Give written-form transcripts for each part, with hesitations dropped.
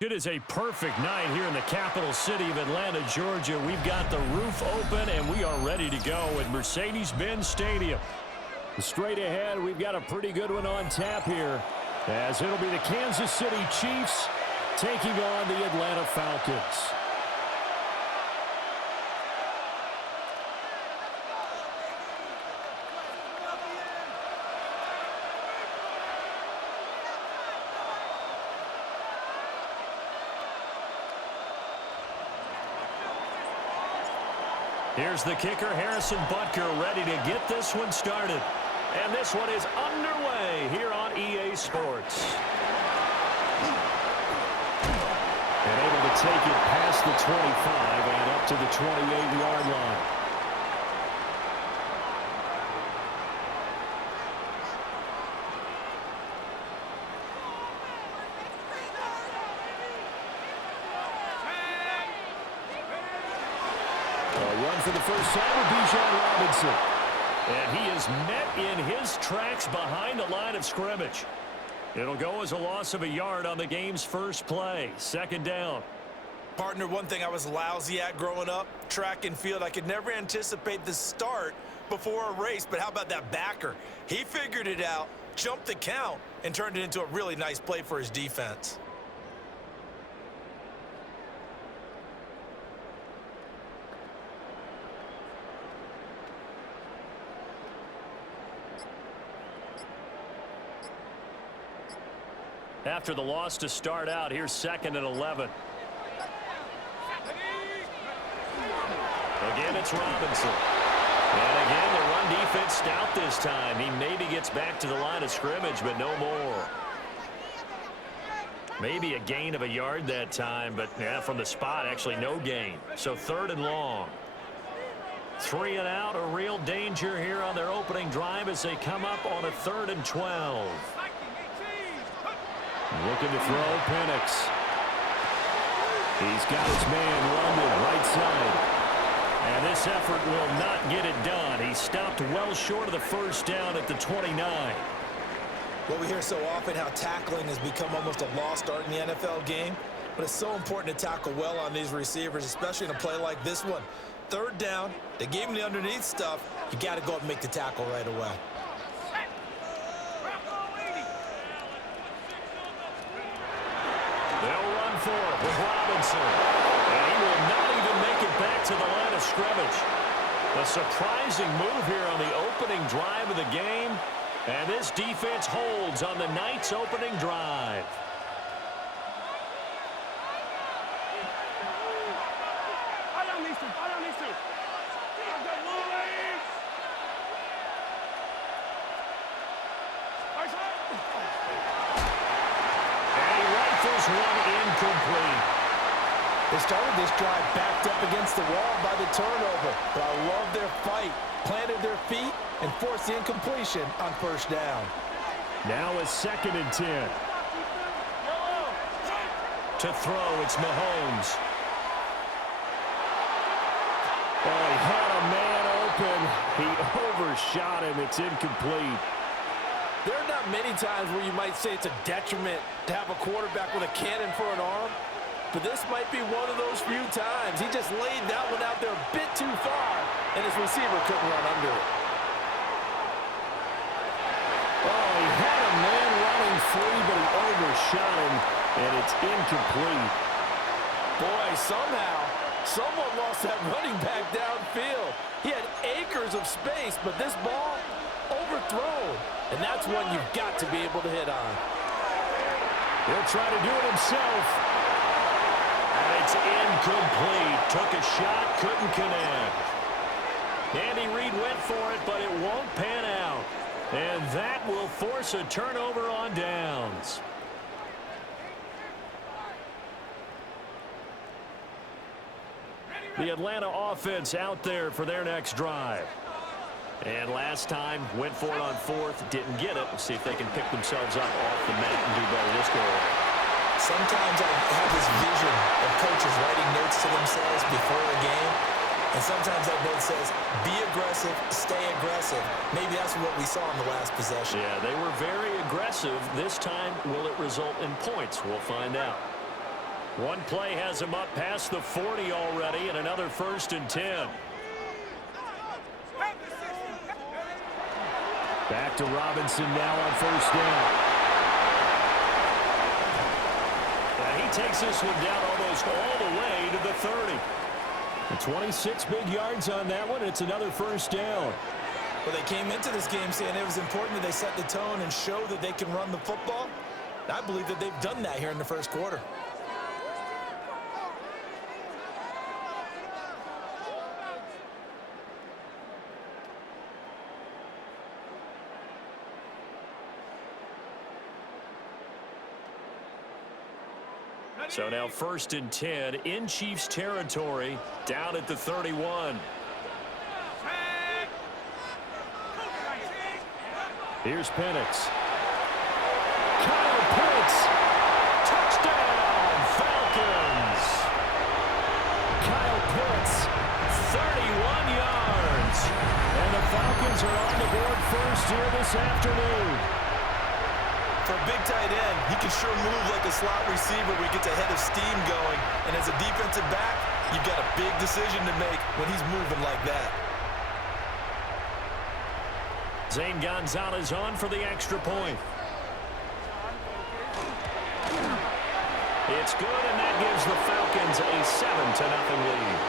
It is a perfect night here in the capital city of Atlanta, Georgia. We've got the roof open, and we are ready to go at Mercedes-Benz Stadium. Straight ahead, we've got a pretty good one on tap here, as it'll be the Kansas City Chiefs taking on the Atlanta Falcons. Here's the kicker, Harrison Butker, ready to get this one started. And this one is underway here on EA Sports. And able to take it past the 25 and up to the 28-yard line. For the first time with Bijan Robinson. And he is met in his tracks behind the line of scrimmage. It'll go as a loss of a yard on the game's first play. Second down. Partner, one thing I was lousy at growing up, track and field. I could never anticipate the start before a race, but how about that backer? He figured it out, jumped the count, and turned it into a really nice play for his defense. After the loss to start out, here's 2nd and 11. Again, it's Robinson. And again, the run defense stout this time. He maybe gets back to the line of scrimmage, but no more. Maybe a gain of a yard that time, but yeah, from the spot, actually no gain. So 3rd and long. 3 and out, a real danger here on their opening drive as they come up on a 3rd and 12. Looking to throw, Penix. He's got his man London right side. And this effort will not get it done. He stopped well short of the first down at the 29. Well, we hear so often how tackling has become almost a lost art in the NFL game. But it's so important to tackle well on these receivers, especially in a play like this one. 3rd down, they gave him the underneath stuff. You got to go up and make the tackle right away. They'll run for it with Robinson. And he will not even make it back to the line of scrimmage. A surprising move here on the opening drive of the game. And this defense holds on the night's opening drive. Incomplete. They started this drive backed up against the wall by the turnover, but I love their fight. Planted their feet and forced the incompletion on 1st down. Now a 2nd and 10. To throw, it's Mahomes. Oh, he had a man open. He overshot him. It's incomplete. There are not many times where you might say it's a detriment to have a quarterback with a cannon for an arm, but this might be one of those few times. He just laid that one out there a bit too far, and his receiver couldn't run under it. Oh, he had a man running free, but he overshot him, and it's incomplete. Boy, somehow, someone lost that running back downfield. He had acres of space, but this ball overthrown. And that's one you've got to be able to hit on. He'll try to do it himself. And it's incomplete. Took a shot, couldn't connect. Andy Reid went for it, but it won't pan out. And that will force a turnover on downs. The Atlanta offense out there for their next drive. And last time, went for it on 4th, didn't get it. We'll see if they can pick themselves up off the mat and do better this go around. Sometimes I have this vision of coaches writing notes to themselves before a game. And sometimes that note says, be aggressive, stay aggressive. Maybe that's what we saw in the last possession. Yeah, they were very aggressive. This time, will it result in points? We'll find out. One play has him up past the 40 already, and another 1st and 10. Back to Robinson now on 1st down. And he takes this one down almost all the way to the 30. And 26 big yards on that one. It's another 1st down. Well, they came into this game saying it was important that they set the tone and show that they can run the football. I believe that they've done that here in the 1st quarter. So now 1st and 10 in Chiefs territory, down at the 31. Here's Penix. Kyle Pitts. Touchdown, Falcons. Kyle Pitts, 31 yards. And the Falcons are on the board first here this afternoon. For a big tight end, he can sure move like a slot receiver where he gets a head of steam going. And as a defensive back, you've got a big decision to make when he's moving like that. Zane Gonzalez on for the extra point. It's good, and that gives the Falcons a 7-0 lead.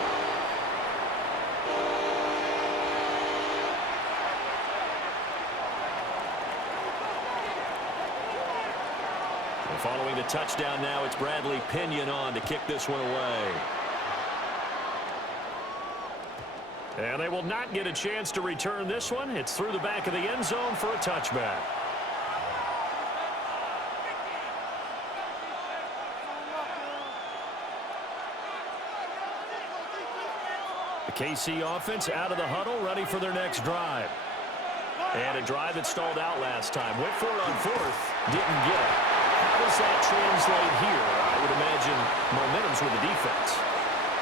And following the touchdown now, it's Bradley Pinion on to kick this one away. And they will not get a chance to return this one. It's through the back of the end zone for a touchback. The KC offense out of the huddle, ready for their next drive. And a drive that stalled out last time. Went for it on 4th, didn't get it. How does that translate here? I would imagine momentum's with the defense.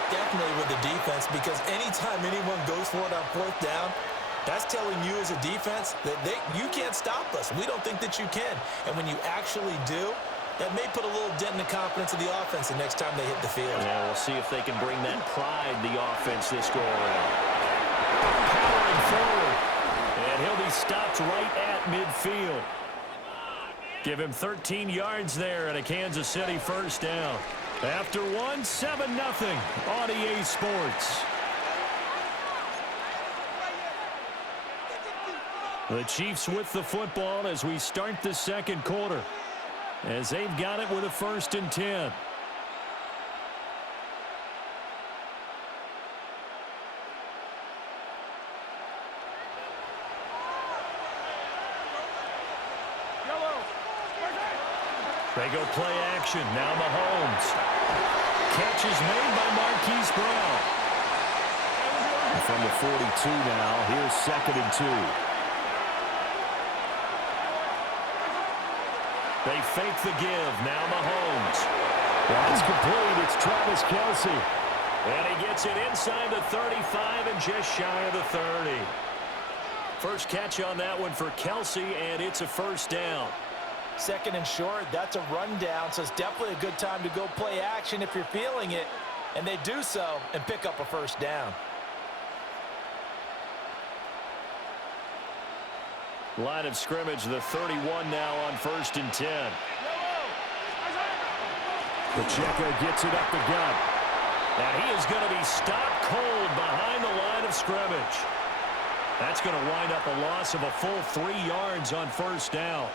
Definitely with the defense, because anytime anyone goes for it on 4th down, that's telling you as a defense that you can't stop us. We don't think that you can. And when you actually do, that may put a little dent in the confidence of the offense the next time they hit the field. Yeah, we'll see if they can bring that pride, the offense, this go around. Powering forward. And he'll be stopped right at midfield. Give him 13 yards there and a Kansas City 1st down. After one, 7-0 on EA Sports. The Chiefs with the football as we start the 2nd quarter, as they've got it with a 1st and 10. They go play action. Now Mahomes. Catch is made by Marquise Brown. And from the 42 now, here's 2nd and 2. They fake the give. Now Mahomes. That's complete. It's Travis Kelce. And he gets it inside the 35 and just shy of the 30. First catch on that one for Kelce, and it's a 1st down. 2nd and short, that's a rundown, so it's definitely a good time to go play action if you're feeling it. And they do so and pick up a 1st down. Line of scrimmage, the 31 now on 1st and 10. Pacheco gets it up the gut. And he is going to be stopped cold behind the line of scrimmage. That's going to wind up a loss of a full 3 yards on 1st down.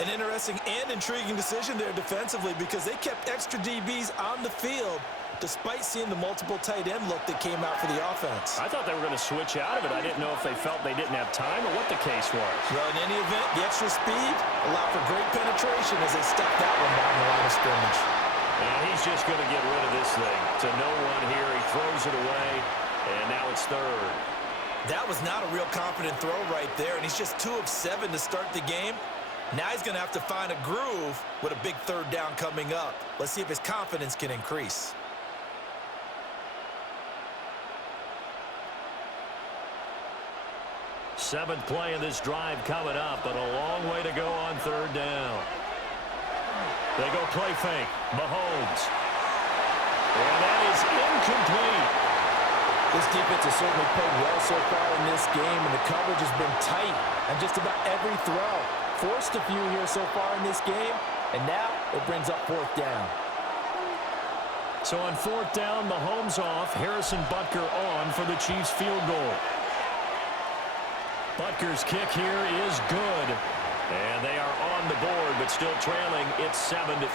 An interesting and intriguing decision there defensively, because they kept extra DBs on the field despite seeing the multiple tight end look that came out for the offense. I thought they were going to switch out of it. I didn't know if they felt they didn't have time or what the case was. Well, in any event, the extra speed allowed for great penetration as they stuck that one down the line of scrimmage. And he's just going to get rid of this thing. To no one here. He throws it away, and now it's 3rd. That was not a real confident throw right there, and he's just 2 of 7 to start the game. Now he's going to have to find a groove with a big 3rd down coming up. Let's see if his confidence can increase. Seventh play of this drive coming up, but a long way to go on 3rd down. They go play fake. Mahomes. And that is incomplete. This defense has certainly played well so far in this game, and the coverage has been tight on just about every throw. Forced a few here so far in this game, and now it brings up fourth down. So on fourth down, Mahomes off, Harrison Butker on for the Chiefs field goal. Butker's kick here is good. And they are on the board, but still trailing. It's 7-3.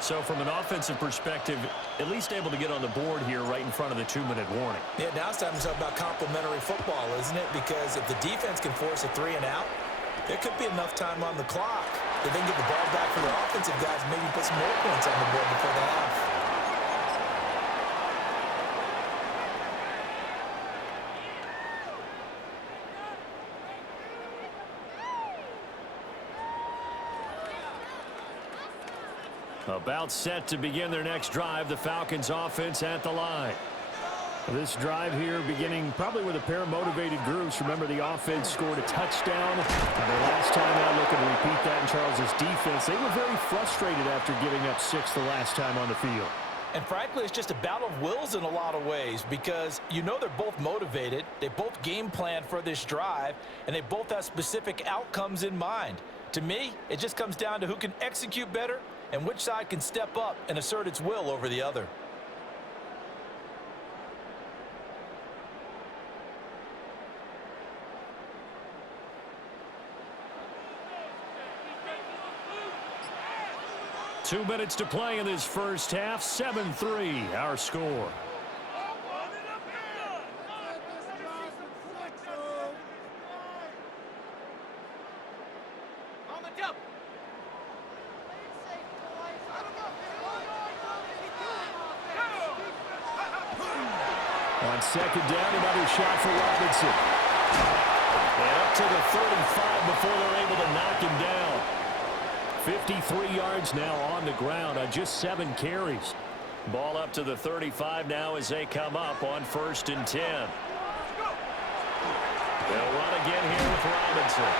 So from an offensive perspective, at least able to get on the board here right in front of the 2-minute warning. Yeah, now it's time to talk about complementary football, isn't it? Because if the defense can force a 3 and out, there could be enough time on the clock. If they can get the ball back for their offensive guys, maybe put some more points on the board before the half. About set to begin their next drive, the Falcons offense at the line. This drive here beginning probably with a pair of motivated groups. Remember, the offense scored a touchdown. And the last time out, looking to repeat that in Charles's defense. They were very frustrated after giving up 6 the last time on the field. And frankly, it's just a battle of wills in a lot of ways because you know they're both motivated. They both game plan for this drive, and they both have specific outcomes in mind. To me, it just comes down to who can execute better and which side can step up and assert its will over the other. Two minutes to play in this first half. 7-3, our score. On second down, another shot for Robinson. And up to the 35 before they're able to knock him down. 53 yards now on the ground on just 7 carries. Ball up to the 35 now as they come up on 1st and 10. They'll run again here with Robinson.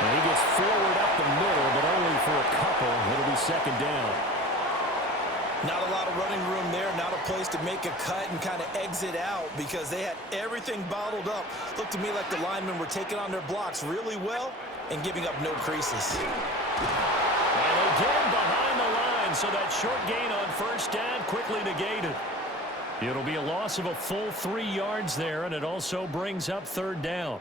And he gets forward up the middle, but only for a couple. It'll be 2nd down. Not a lot of running room there, not a place to make a cut and kind of exit out because they had everything bottled up. Looked to me like the linemen were taking on their blocks really well and giving up no creases. And again behind the line, so that short gain on 1st down quickly negated. It'll be a loss of a full 3 yards there, and it also brings up 3rd down.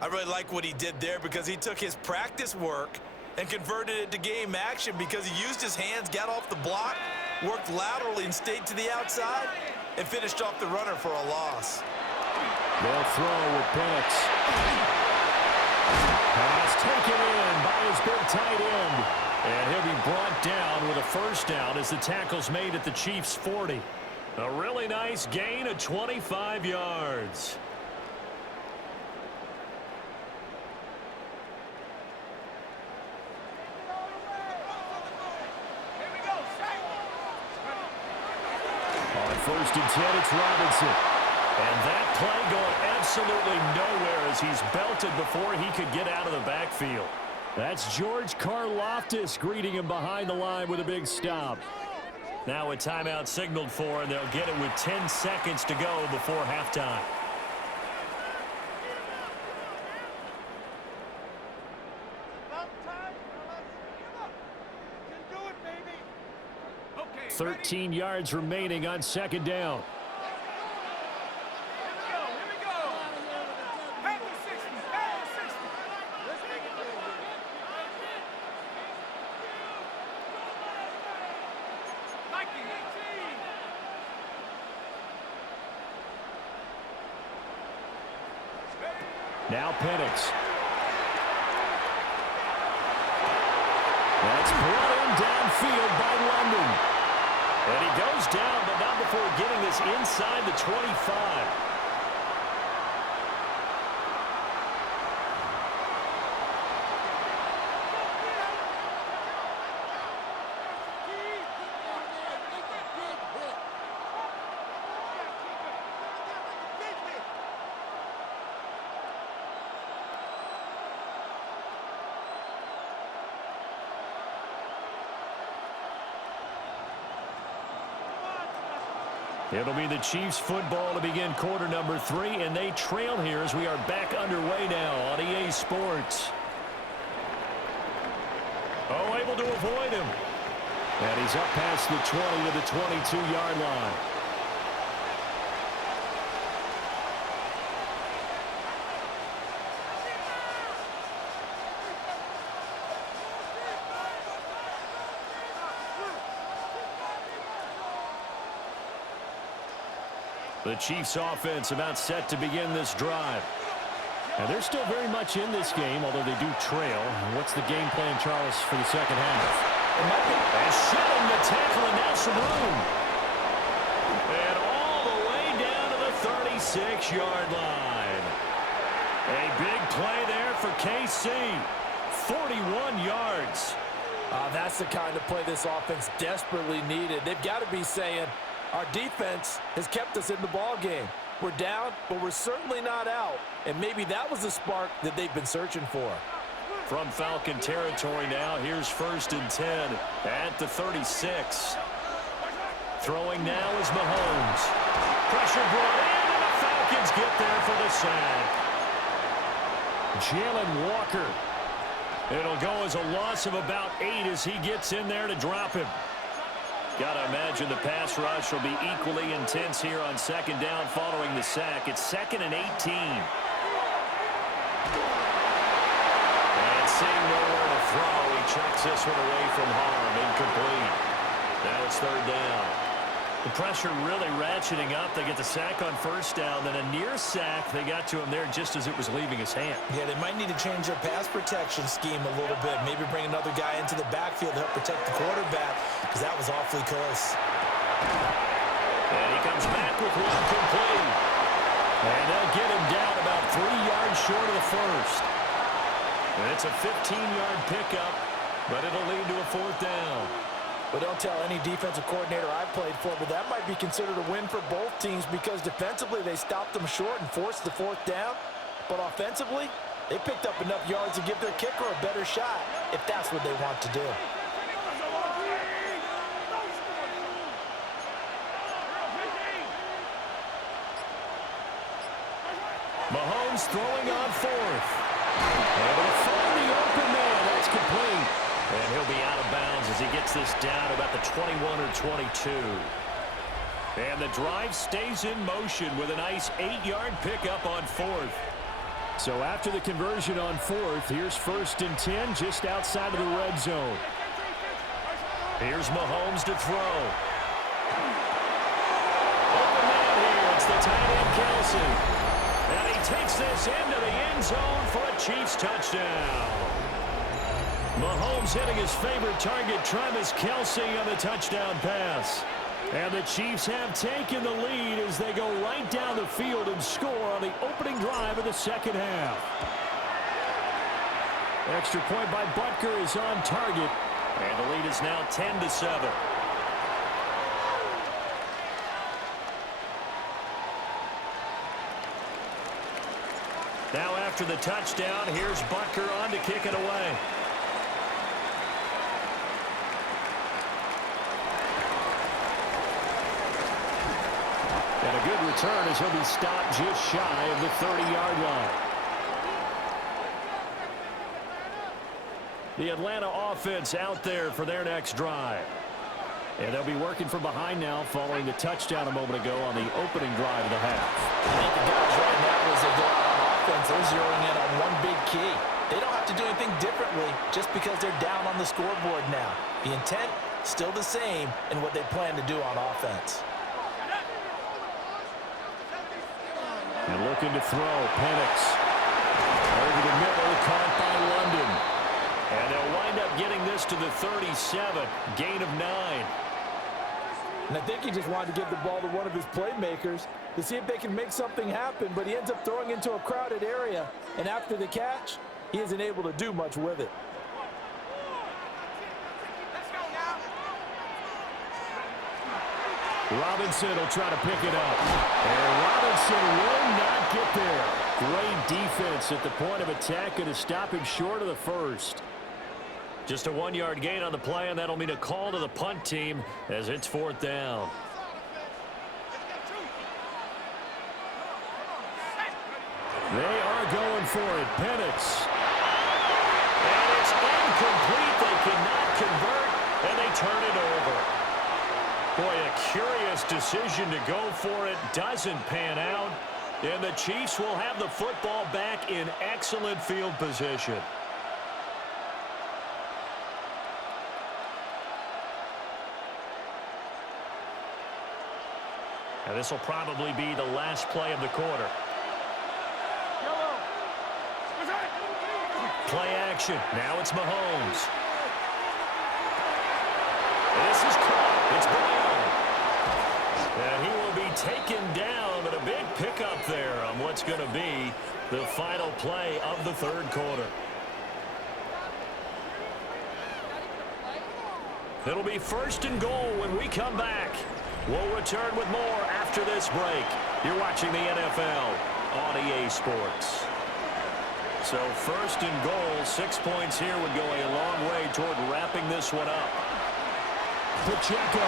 I really like what he did there because he took his practice work and converted it to game action because he used his hands, got off the block, worked laterally and stayed to the outside, and finished off the runner for a loss. They'll throw with Penix. Pass taken in by his big tight end. And he'll be brought down with a 1st down as the tackle's made at the Chiefs' 40. A really nice gain of 25 yards. On 1st and 10, it's Robinson. And that play going absolutely nowhere as he's belted before he could get out of the backfield. That's George Karlaftis greeting him behind the line with a big stop. Now a timeout signaled for, and they'll get it with 10 seconds to go before halftime. Okay, 13 yards remaining on 2nd down. Now Penix. That's brought in downfield by London. And he goes down, but not before getting this inside the 25. It'll be the Chiefs football to begin quarter number 3, and they trail here as we are back underway now on EA Sports. Oh, able to avoid him. And he's up past the 20 to the 22-yard line. The Chiefs offense about set to begin this drive. And they're still very much in this game, although they do trail. What's the game plan, Charles, for the second half? And shedding the tackle, and now some room. And all the way down to the 36-yard line. A big play there for KC. 41 yards. That's the kind of play this offense desperately needed. They've got to be saying, our defense has kept us in the ball game. We're down, but we're certainly not out. And maybe that was the spark that they've been searching for. From Falcon territory now, here's 1st and 10 at the 36. Throwing now is Mahomes. Pressure brought in, and the Falcons get there for the sack. Jalen Walker. It'll go as a loss of about 8 as he gets in there to drop him. Got to imagine the pass rush will be equally intense here on 2nd down following the sack. It's 2nd and 18. And seeing nowhere to throw, he chucks this one away from harm. Incomplete. Now it's 3rd down. The pressure really ratcheting up. They get the sack on 1st down. Then a near sack. They got to him there just as it was leaving his hand. Yeah, they might need to change their pass protection scheme a little bit. Maybe bring another guy into the backfield to help protect the quarterback, because that was awfully close. And he comes back with one complete. And they'll get him down about 3 yards short of the 1st. And it's a 15-yard pickup, but it'll lead to a 4th down. But don't tell any defensive coordinator I played for, but that might be considered a win for both teams because defensively they stopped them short and forced the 4th down. But offensively, they picked up enough yards to give their kicker a better shot if that's what they want to do. Mahomes throwing on 4th. Able to find the open man. That's complete. And he'll be out of bounds as he gets this down about the 21 or 22. And the drive stays in motion with a nice 8-yard pickup on 4th. So after the conversion on 4th, here's 1st and 10 just outside of the red zone. Here's Mahomes to throw. Open man here. It's the tight end, Kelce. And he takes this into the end zone for a Chiefs touchdown. Mahomes hitting his favorite target, Travis Kelce, on the touchdown pass. And the Chiefs have taken the lead as they go right down the field and score on the opening drive of the second half. Extra point by Butker is on target. And the lead is now 10-7. Now after the touchdown, here's Butker on to kick it away. And a good return as he'll be stopped just shy of the 30-yard line. The Atlanta offense out there for their next drive. And they'll be working from behind now following the touchdown a moment ago on the opening drive of the half. I think the guys right now, as they go out on offense, they're zeroing in on one big key. They don't have to do anything differently just because they're down on the scoreboard now. The intent, still the same in what they plan to do on offense. And looking to throw, Penix. Over the middle, caught by London. And they'll wind up getting this to the 37, gain of 9. And I think he just wanted to give the ball to one of his playmakers to see if they can make something happen, but he ends up throwing into a crowded area. And after the catch, he isn't able to do much with it. Robinson will try to pick it up. And Robinson will not get there. Great defense at the point of attack and to stop him short of the 1st. Just a 1-yard gain on the play, and that'll mean a call to the punt team as it's 4th down. They are going for it. Penix. And it's incomplete. They cannot convert, and they turn it over. Boy, a curious decision to go for it. Doesn't pan out. And the Chiefs will have the football back in excellent field position. And this will probably be the last play of the quarter. Play action. Now it's Mahomes. This is caught. It's Brown. And he will be taken down, but a big pickup there on what's going to be the final play of the third quarter. It'll be 1st and goal when we come back. We'll return with more after this break. You're watching the NFL on EA Sports. So 1st and goal, 6 points here would go a long way toward wrapping this one up. Pacheco.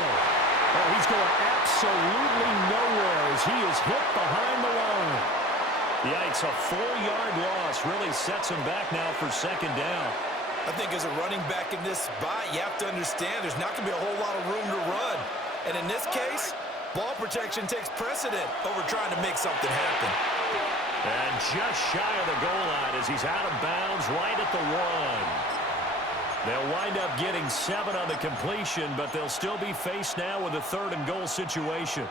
Oh, he's going absolutely nowhere as he is hit behind the line. Yikes, a 4-yard loss really sets him back now for 2nd down. I think as a running back in this spot, you have to understand there's not going to be a whole lot of room to run. And in this case, ball protection takes precedent over trying to make something happen. And just shy of the goal line as he's out of bounds right at the 1. They'll wind up getting 7 on the completion, but they'll still be faced now with a 3rd and goal situation.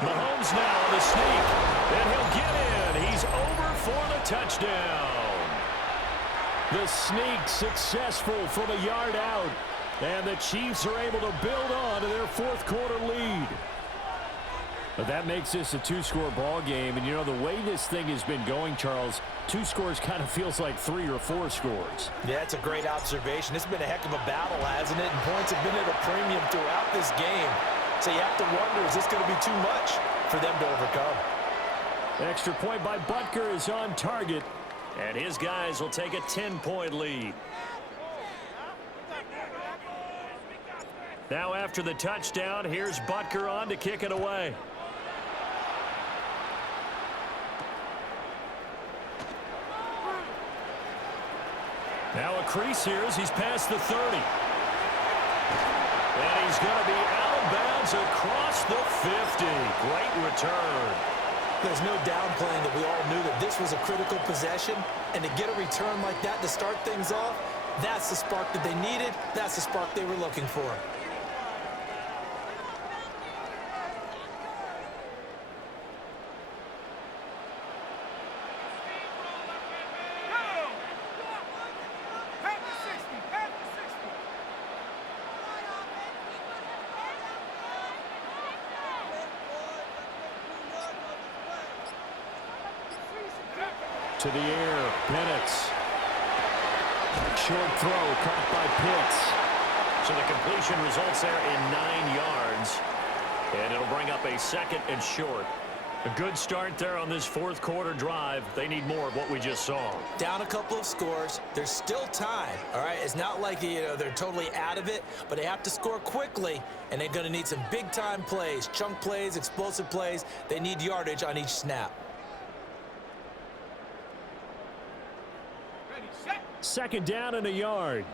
Mahomes now on the sneak, and he'll get in. He's over for the touchdown. The sneak successful from a yard out, and the Chiefs are able to build on to their 4th quarter lead. But that makes this a 2-score ball game, and you know the way this thing has been going, Charles, 2 scores kind of feels like 3 or 4 scores. Yeah, it's a great observation. It's been a heck of a battle, hasn't it? And points have been at a premium throughout this game. So you have to wonder, is this going to be too much for them to overcome? Extra point by Butker is on target, and his guys will take a 10-point lead. Now after the touchdown, here's Butker on to kick it away. Now a crease here as he's past the 30. And he's going to be out of bounds across the 50. Great return. There's no downplaying that we all knew that this was a critical possession. And to get a return like that to start things off, that's the spark that they needed. That's the spark they were looking for. To the air, Penix. Short throw caught by Pitts. So the completion results there in 9 yards. And it'll bring up a 2nd and short. A good start there on this 4th quarter drive. They need more of what we just saw. Down a couple of scores. There's still time, all right? It's not like, they're totally out of it, but they have to score quickly, and they're going to need some big-time plays, chunk plays, explosive plays. They need yardage on each snap. 2nd down and a yard.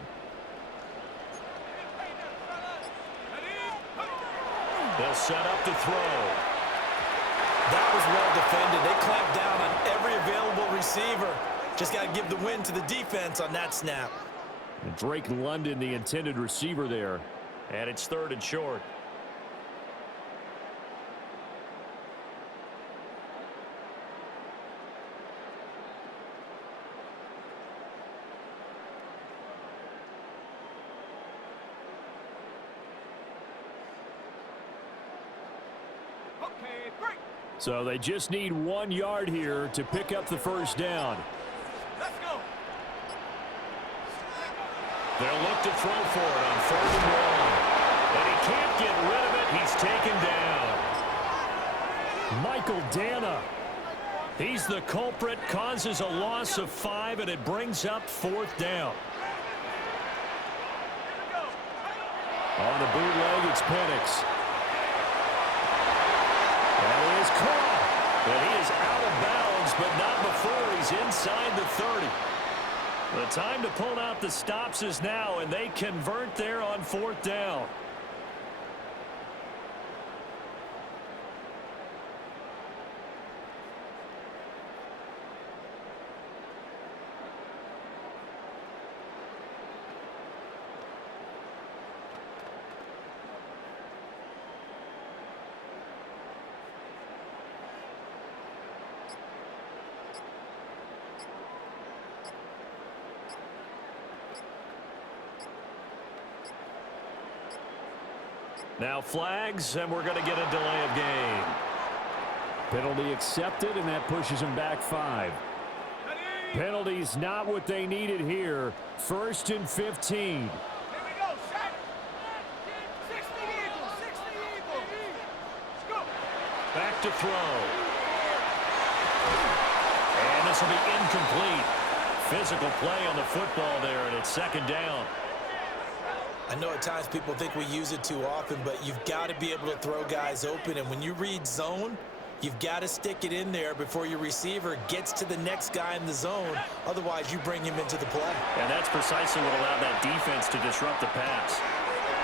They'll set up to throw. That was well defended. They clamped down on every available receiver. Just got to give the win to the defense on that snap. And Drake London, the intended receiver there. And it's 3rd and short. So they just need 1 yard here to pick up the 1st down. Let's go. They'll look to throw for it on 3rd and 1. And he can't get rid of it. He's taken down. Michael Dana. He's the culprit, causes a loss of 5, and it brings up 4th down. On the bootleg, it's Penix. And he is caught. And he is out of bounds, but not before he's inside the 30. The time to pull out the stops is now, and they convert there on 4th down. Now flags, and we're going to get a delay of game. Penalty accepted, and that pushes him back 5. Penalties not what they needed here. 1st and 15. Here we go, set. 60 Eagles, 60 Eagles. Let's go. Back to throw. And this will be incomplete. Physical play on the football there, and it's 2nd down. I know at times people think we use it too often, but you've got to be able to throw guys open. And when you read zone, you've got to stick it in there before your receiver gets to the next guy in the zone. Otherwise, you bring him into the play. And that's precisely what allowed that defense to disrupt the pass.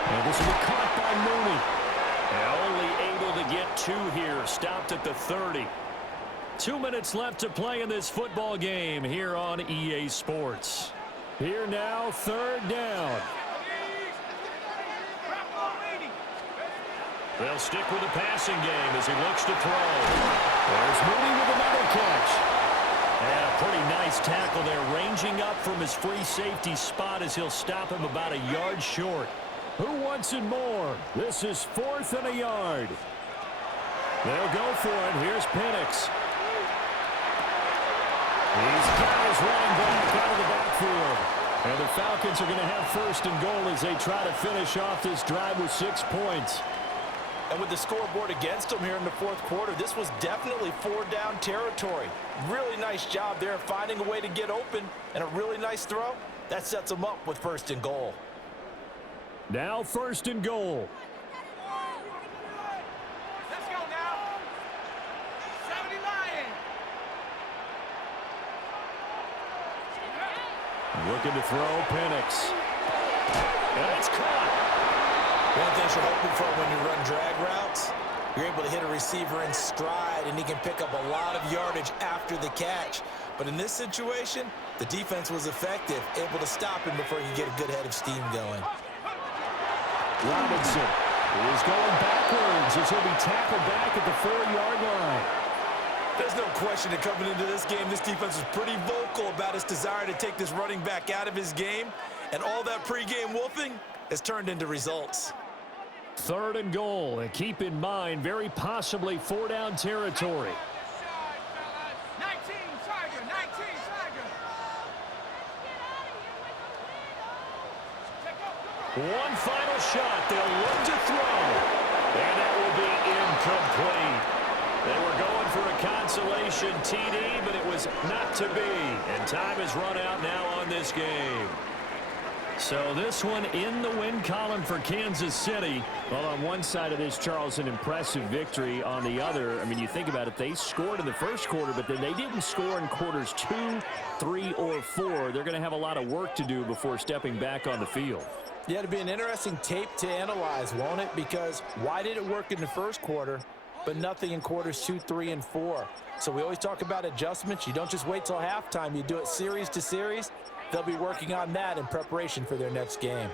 And this will be caught by Mooney. And only able to get 2 here. Stopped at the 30. 2 minutes left to play in this football game here on EA Sports. Here now, 3rd down. They'll stick with the passing game as he looks to throw. There's Mooney with another catch. And a pretty nice tackle there, ranging up from his free safety spot as he'll stop him about a yard short. Who wants it more? This is 4th and a yard. They'll go for it. Here's Penix. He's got his running back out of the backfield. And the Falcons are going to have 1st and goal as they try to finish off this drive with 6 points. And with the scoreboard against them here in the 4th quarter, this was definitely 4-down territory. Really nice job there finding a way to get open, and a really nice throw. That sets them up with 1st and goal. Now 1st and goal. Let's go now. 70 Lion. Looking to throw, Penix. And it's caught. One of the things you're hoping for when you run drag routes, you're able to hit a receiver in stride, and he can pick up a lot of yardage after the catch. But in this situation, the defense was effective, able to stop him before he could get a good head of steam going. Robinson is going backwards as he'll be tackled back at the 4-yard line. There's no question that coming into this game, this defense was pretty vocal about its desire to take this running back out of his game, and all that pregame wolfing has turned into results. 3rd and goal, and keep in mind, very possibly 4-down territory. 19 Tiger, 19 Tiger. One final shot. They'll look to throw. And that will be incomplete. They were going for a consolation TD, but it was not to be. And time has run out now on this game. So this one in the win column for Kansas City. Well, on one side of this, Charles, an impressive victory. On the other, I mean, you think about it, they scored in the 1st quarter, but then they didn't score in quarters 2, 3, or 4. They're going to have a lot of work to do before stepping back on the field. Yeah, it'll be an interesting tape to analyze, won't it? Because why did it work in the 1st quarter, but nothing in quarters 2, 3, and 4? So we always talk about adjustments. You don't just wait till halftime. You do it series to series. They'll be working on that in preparation for their next game.